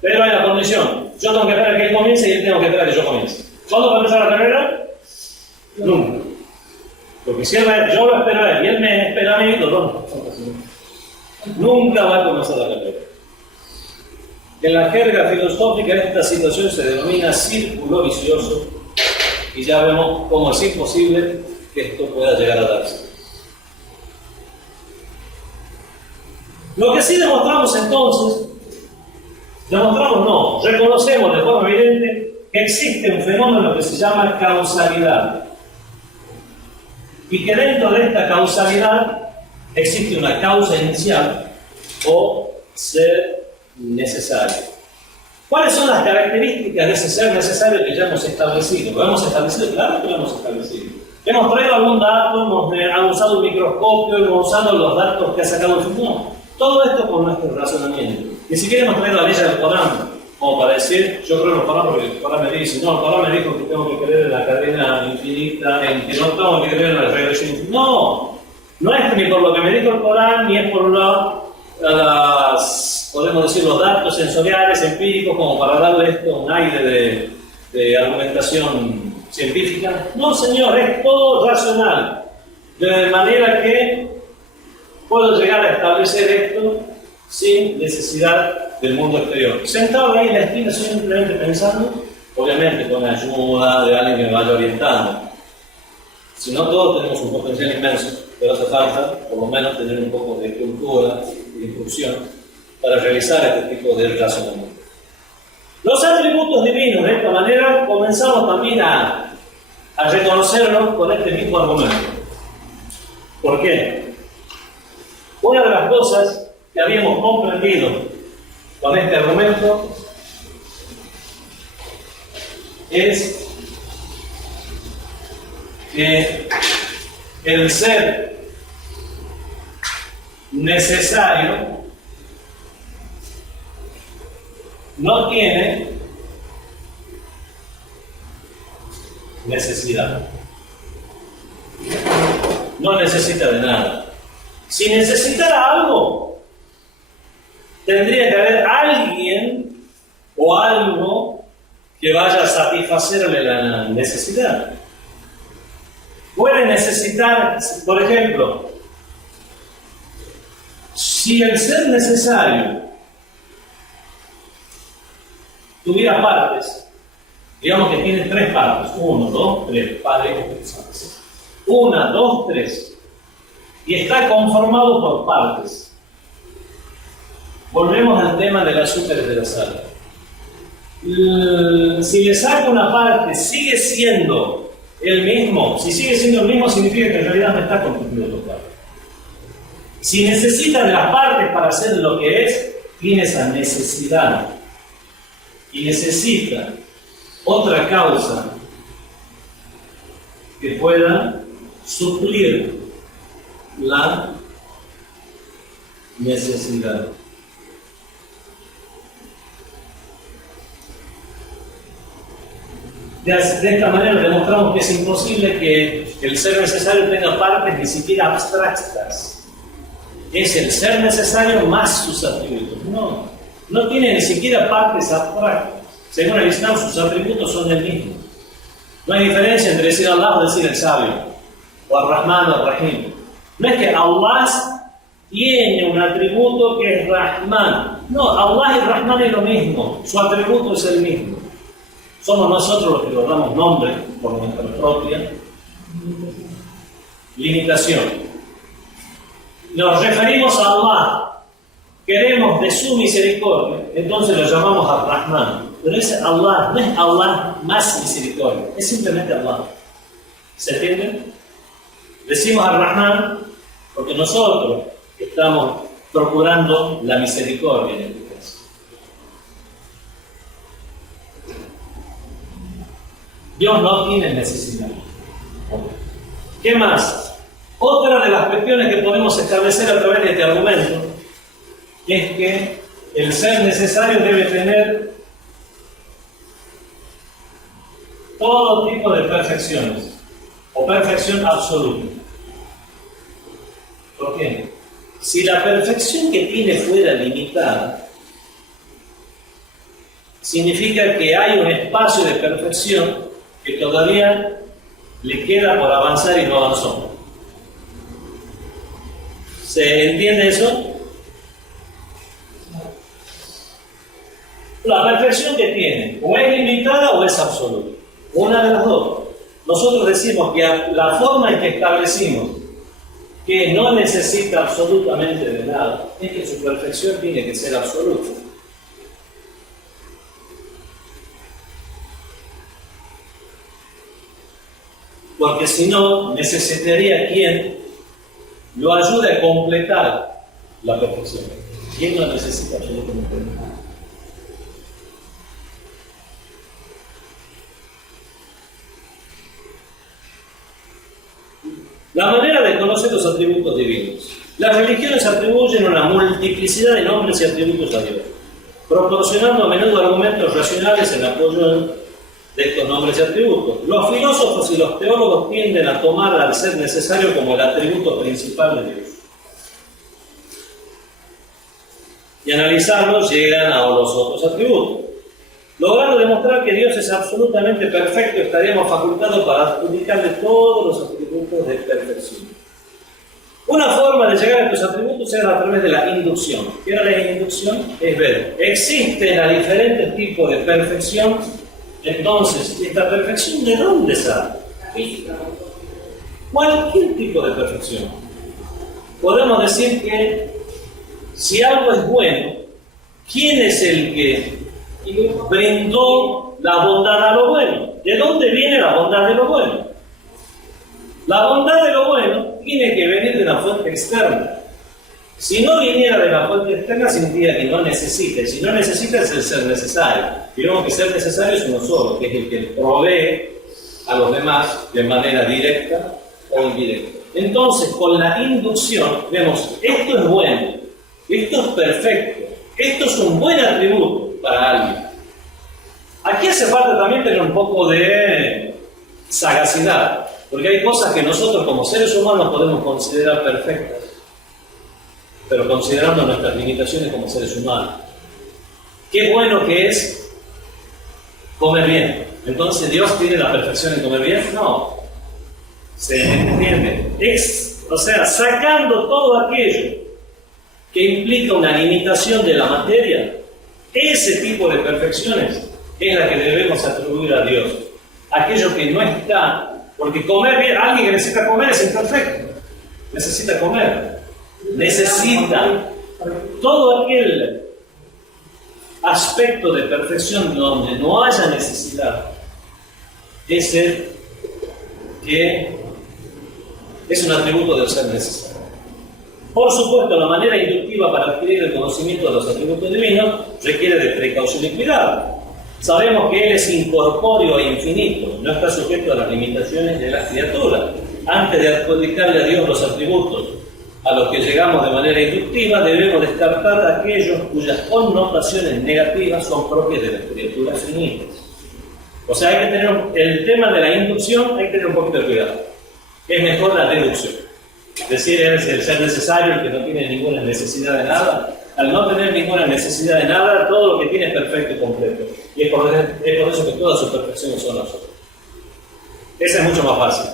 pero hay una condición. Yo tengo que esperar a que él comience y él tengo que esperar a que yo comience. ¿Cuándo va a empezar la carrera? Nunca. Porque si yo lo espero a él y él me espera a mí, los dos nunca va a comenzar la carrera. En la jerga filosófica esta situación se denomina círculo vicioso y ya vemos cómo es imposible que esto pueda llegar a darse. Lo que sí demostramos entonces, reconocemos de forma evidente que existe un fenómeno que se llama causalidad. Y que dentro de esta causalidad existe una causa inicial o ser necesario. ¿Cuáles son las características de ese ser necesario que ya hemos establecido? ¿Lo hemos establecido? Claro que lo hemos establecido. Hemos traído algún dato, hemos usado un microscopio, hemos usado los datos que ha sacado el no. Todo esto por nuestro razonamiento. Ni siquiera hemos traído la ley del Corán, como para decir, yo creo en el Corán porque el Corán me dice, no, el Corán me dijo que tengo que creer en la cadena infinita, en que no tengo que creer en la regresión infinita. No, no es ni por lo que me dijo el Corán, ni es por podemos decir, los datos sensoriales, empíricos, como para darle esto un aire de argumentación científica. No, señor, es todo racional. De manera que puedo llegar a establecer esto sin necesidad del mundo exterior. Sentado ahí en la esquina, simplemente pensando, obviamente con la ayuda de alguien que me vaya orientando. Si no, todos tenemos un potencial inmenso, pero hace falta, por lo menos, tener un poco de cultura y instrucción para realizar este tipo de razonamiento. Los atributos divinos, de esta manera, comenzamos también a reconocerlos con este mismo argumento. ¿Por qué? Una de las cosas que habíamos comprendido con este argumento es que el ser necesario no tiene necesidad, no necesita de nada. Si necesitara algo, tendría que haber alguien o algo que vaya a satisfacerle la necesidad. Puede necesitar, por ejemplo, si el ser necesario tuviera partes, digamos que tiene tres partes, 1, 2, 3, partes, 1, 2, 3, y está conformado por partes. Volvemos al tema del azúcar y de la sal. Si le saco una parte, sigue siendo el mismo, si sigue siendo el mismo, significa que en realidad no está constituido total. Si necesita de las partes para hacer lo que es, tiene esa necesidad. Y necesita otra causa que pueda suplir la necesidad. De esta manera demostramos que es imposible que el ser necesario tenga partes ni siquiera abstractas. Es el ser necesario más sus atributos. No tiene ni siquiera partes abstractas. Según el Islam, sus atributos son el mismo. No hay diferencia entre decir Allah o decir el sabio, o Ar-Rahman o Ar-Rahim. No es que Allah tiene un atributo que es Rahman. No, Allah y Rahman es lo mismo. Su atributo es el mismo. Somos nosotros los que le damos nombre por nuestra propia limitación. Nos referimos a Allah, queremos de su misericordia, entonces lo llamamos Ar-Rahman. Pero ese Allah no es Allah más misericordia, es simplemente Allah. ¿Se entiende? Decimos Ar-Rahman porque nosotros estamos procurando la misericordia en este caso. Dios no tiene necesidad. ¿Qué más? Otra de las cuestiones que podemos establecer a través de este argumento es que el ser necesario debe tener todo tipo de perfecciones o perfección absoluta. ¿Por qué? Si la perfección que tiene fuera limitada, significa que hay un espacio de perfección que todavía le queda por avanzar y no avanzó. ¿Se entiende eso? La perfección que tiene o es limitada o es absoluta. Una de las dos. Nosotros decimos que la forma en que establecimos que no necesita absolutamente de nada es que su perfección tiene que ser absoluta. Porque si no, necesitaría quien lo ayude a completar la perfección. ¿Quién no necesita absolutamente nada? La manera de conocer los atributos divinos. Las religiones atribuyen una multiplicidad de nombres y atributos a Dios, proporcionando a menudo argumentos racionales en apoyo de estos nombres y atributos. Los filósofos y los teólogos tienden a tomar al ser necesario como el atributo principal de Dios. Y analizarlos llegan a los otros atributos. Logrando demostrar que Dios es absolutamente perfecto, estaríamos facultados para adjudicarle todos los atributos de perfección. Una forma de llegar a estos atributos era a través de la inducción. ¿Qué era la inducción? Es ver, existen a diferentes tipos de perfección. Entonces, ¿esta perfección de dónde sale? Cualquier tipo de perfección. Podemos decir que si algo es bueno, ¿quién es el que brindó la bondad a lo bueno? ¿De dónde viene la bondad de lo bueno? La bondad de lo bueno tiene que venir de una fuente externa. Si no viniera de la fuente externa, significa que no necesita. Si no necesita, es el ser necesario. Y vemos que ser necesario es uno solo, que es el que provee a los demás de manera directa o indirecta. Entonces, con la inducción, vemos, esto es bueno, esto es perfecto, esto es un buen atributo para alguien. Aquí hace falta también tener un poco de sagacidad, porque hay cosas que nosotros como seres humanos podemos considerar perfectas, pero considerando nuestras limitaciones como seres humanos. Qué bueno que es comer bien. Entonces, ¿Dios tiene la perfección en comer bien? No. ¿Se entiende? O sea, sacando todo aquello que implica una limitación de la materia, ese tipo de perfecciones es la que debemos atribuir a Dios. Aquello que no está, porque comer bien, alguien que necesita comer es imperfecto. Necesita comer. Necesita todo aquel aspecto de perfección donde no haya necesidad, ese que es un atributo del ser necesario. Por supuesto, la manera inductiva para adquirir el conocimiento de los atributos divinos requiere de precaución y cuidado. Sabemos que Él es incorpóreo e infinito, no está sujeto a las limitaciones de la criatura. Antes de adjudicarle a Dios los atributos a los que llegamos de manera inductiva, debemos descartar aquellos cuyas connotaciones negativas son propias de las criaturas finitas. O sea, hay que tener el tema de la inducción, hay que tener un poquito de cuidado. Es mejor la deducción. Es decir, es el ser necesario, el que no tiene ninguna necesidad de nada. Al no tener ninguna necesidad de nada, todo lo que tiene es perfecto y completo. Y es por eso que todas sus perfecciones son nosotros. Esa es mucho más fácil.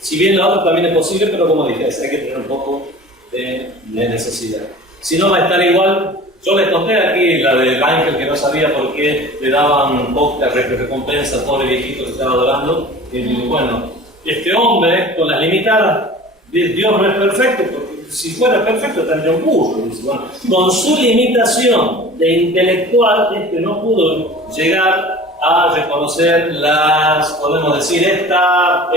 Si bien la otra también es posible, pero como dije, hay que tener un poco de necesidad. Si no, va a estar igual. Yo les conté aquí la del ángel que no sabía por qué le daban poca recompensa al pobre viejito que estaba adorando. Y digo, bueno, este hombre, con las limitadas, Dios no es perfecto, porque si fuera perfecto tendría un burro. Dice, bueno, con su limitación de intelectual, no pudo llegar a reconocer podemos decir, esta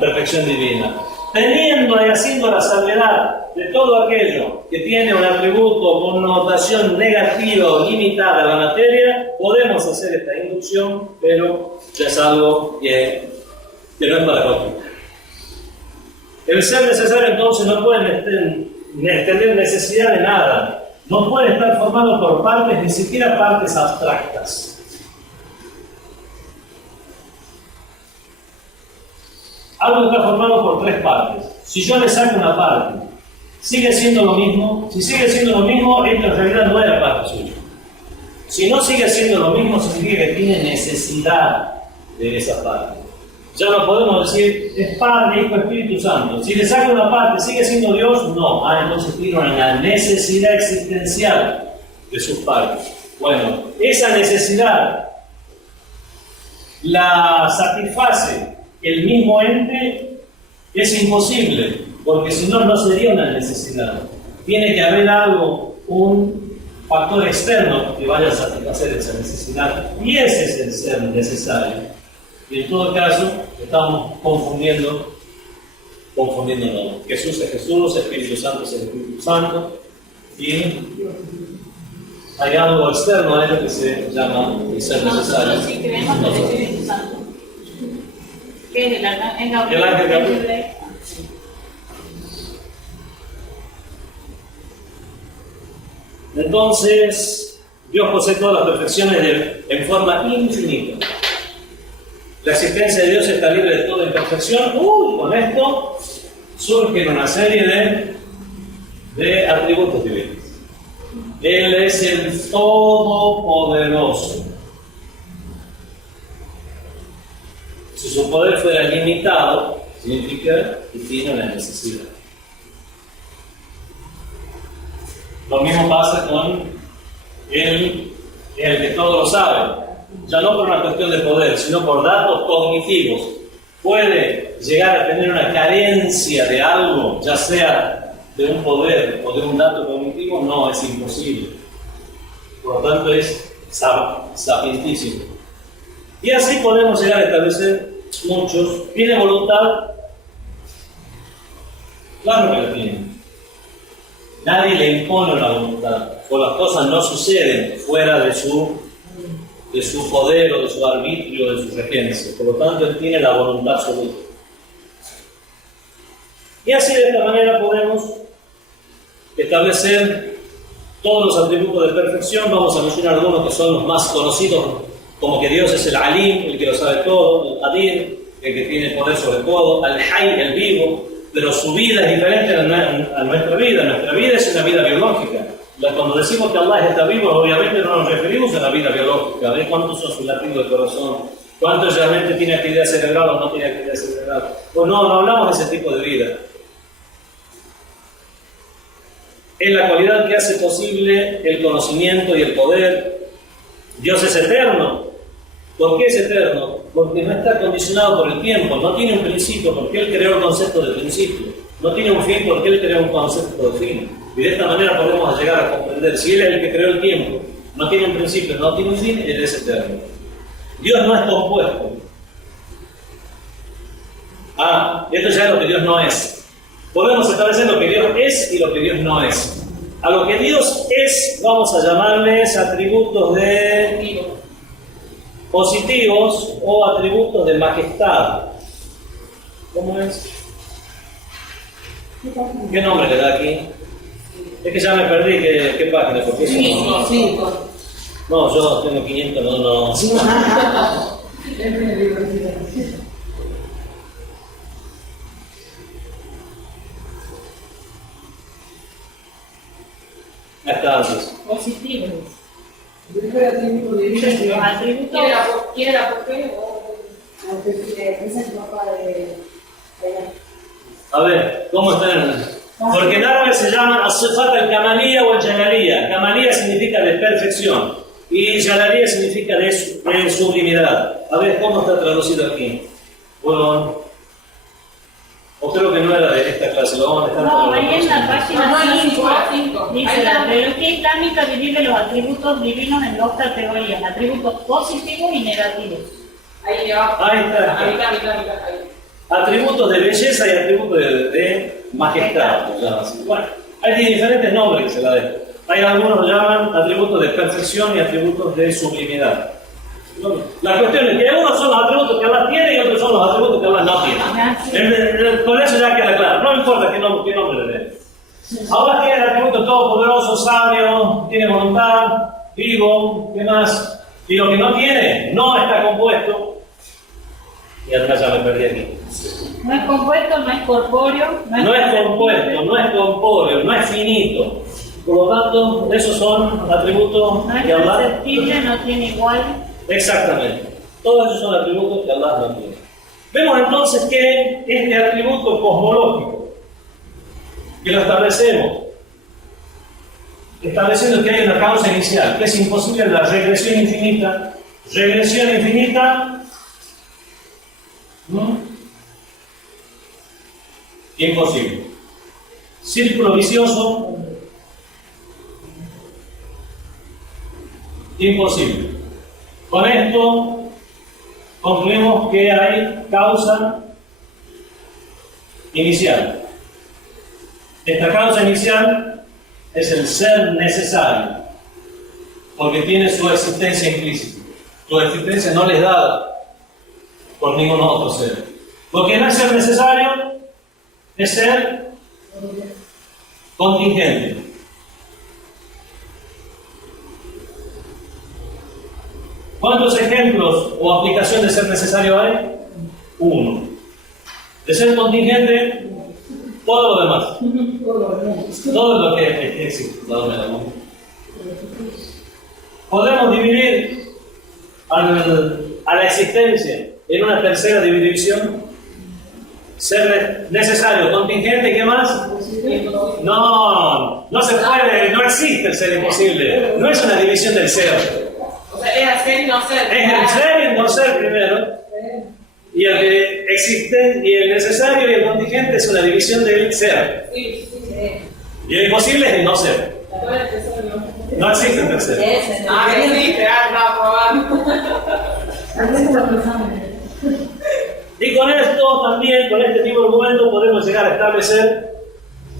perfección divina. Teniendo y haciendo la salvedad de todo aquello que tiene un atributo o connotación negativa o limitada a la materia, podemos hacer esta inducción, pero ya es algo que no es para cualquiera. El ser necesario entonces no puede tener necesidad de nada, no puede estar formado por partes, ni siquiera partes abstractas. Algo está formado por tres partes. Si yo le saco una parte, ¿sigue siendo lo mismo? Si sigue siendo lo mismo, esto en realidad no era parte suya. Si no sigue siendo lo mismo, significa que tiene necesidad de esa parte. Ya no podemos decir, es Padre, Hijo, Espíritu Santo. Si le saco una parte, ¿sigue siendo Dios? No. Entonces tiene una necesidad existencial de sus partes. Bueno, esa necesidad la satisface el mismo ente. Es imposible, porque si no, no sería una necesidad. Tiene que haber algo, un factor externo que vaya a satisfacer esa necesidad, y ese es el ser necesario. Y en todo caso, estamos confundiéndonos. Jesús es Jesús, Espíritu Santo es el Espíritu Santo, y hay algo externo a ello que se llama el ser necesario. Nosotros sí creemos en el Espíritu Santo. ¿Qué es el ángel El ángel Gabriel. Entonces, Dios posee todas las perfecciones en forma infinita. La existencia de Dios está libre de toda imperfección. Con esto surge una serie de atributos divinos. Él es el Todopoderoso. Si su poder fuera limitado, significa que tiene una necesidad. Lo mismo pasa con el que todo lo sabe. Ya no por una cuestión de poder, sino por datos cognitivos. Puede llegar a tener una carencia de algo, ya sea de un poder o de un dato cognitivo. No, es imposible. Por lo tanto, es sapientísimo. Y así podemos llegar a establecer muchos. ¿Tiene voluntad? Claro que la tiene. Nadie le impone una voluntad, o las cosas no suceden fuera de su poder o de su arbitrio, de su regencia. Por lo tanto, Él tiene la voluntad absoluta. Y así de esta manera podemos establecer todos los atributos de perfección. Vamos a mencionar algunos que son los más conocidos, como que Dios es el Alim, el que lo sabe todo, el Qadir, el que tiene poder sobre todo, al Hay, el vivo. Pero su vida es diferente a nuestra vida. Nuestra vida es una vida biológica. Cuando decimos que Allah está vivo, obviamente no nos referimos a la vida biológica. ¿Ves cuántos son sus latidos de corazón? ¿Cuántos realmente tiene actividad cerebral o no tiene actividad cerebral? Pues no hablamos de ese tipo de vida. Es la cualidad que hace posible el conocimiento y el poder. Dios es eterno. ¿Por qué es eterno? Porque no está condicionado por el tiempo, no tiene un principio, porque Él creó el concepto de principio. No tiene un fin, porque Él creó un concepto de fin. Y de esta manera podemos llegar a comprender, si Él es el que creó el tiempo, no tiene un principio, no tiene un fin, Él es eterno. Dios no es compuesto. Esto ya es lo que Dios no es. Podemos establecer lo que Dios es y lo que Dios no es. A lo que Dios es, vamos a llamarles atributos de positivos o atributos de majestad. ¿Cómo es? ¿Qué nombre le da aquí? Es que ya me perdí, ¿qué página? Porque eso no, yo tengo 500, no. Acá antes. Positivos. Primer atributo de vida. Los atributos. ¿Quién era por qué? A ver, ¿cómo están? Porque en árabe se llama as-sifat al-kamaliyya o al-jalaliyya. Kamaliyya significa de perfección y jalaliyya significa de sublimidad. A ver, ¿cómo está traducido aquí? Bueno, o creo que no era de esta clase, lo vamos a dejar No, para ahí en la página 5 dice Ahí la está. teología islámica divide los atributos divinos en dos categorías, atributos positivos y negativos. Ahí va. Ahí está. Ahí. Atributos de belleza y atributos de majestad. Lo llaman así. Bueno, hay diferentes nombres que se la den. Hay algunos lo llaman atributos de perfección y atributos de sublimidad. La cuestión es que unos son los atributos que Allah tiene y otros son los atributos que Allah no tiene. Con eso ya queda claro. No importa qué nombre le den. Allah tiene el atributo todopoderoso, sabio, tiene voluntad, vivo, ¿qué más? Y lo que no tiene no está compuesto. Y atrás ya me perdí aquí. No es compuesto, no es corpóreo, No es compuesto, no es corpóreo, no es finito. Por lo tanto, esos son atributos no es que Allah... perceptible, no tiene igual. Exactamente. Todos esos son atributos que Allah no tiene. Vemos entonces que este atributo cosmológico, que lo establecemos, estableciendo que hay una causa inicial, que es imposible la regresión infinita. Regresión infinita, imposible. Círculo vicioso, imposible. Con esto concluimos que hay causa inicial. Esta causa inicial es el ser necesario, porque tiene su existencia implícita. Su existencia no le es dada por ningún otro ser. Lo que no es ser necesario es ser contingente. ¿Cuántos ejemplos o aplicación de ser necesario hay? Uno. De ser contingente, todo lo demás. Todo lo que existe. Podemos dividir a la existencia en una tercera división. Ser necesario, contingente, ¿qué más? No se puede, no existe el ser imposible. No es una división del ser. O sea, es hacer y no hacer. Es el ser y el no ser primero. Y el que existe y el necesario y el contingente es una división del ser. Sí. Y el imposible es el no ser. No existe el tercero. Y con esto también, con este tipo de argumentos, podemos llegar a establecer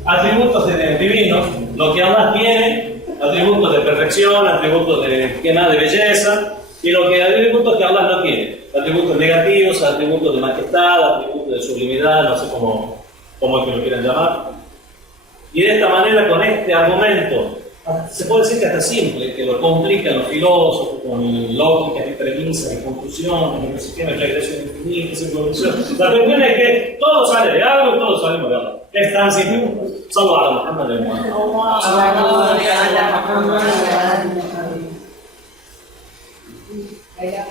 atributos divinos, lo que Allah tiene, atributos de perfección, atributos de belleza, y lo que atributos que Allah no tiene, atributos negativos, atributos de majestad, atributos de sublimidad, no sé cómo es que lo quieran llamar. Y de esta manera, con este argumento, se puede decir que hasta simple, que lo complican los filósofos con lógicas y premisas y conclusiones, y no sé qué, regresión infinita, sincronización. La cuestión es que todo sale de algo y todos salimos de algo. Es tan simple. Solo a Muhammad. Allá.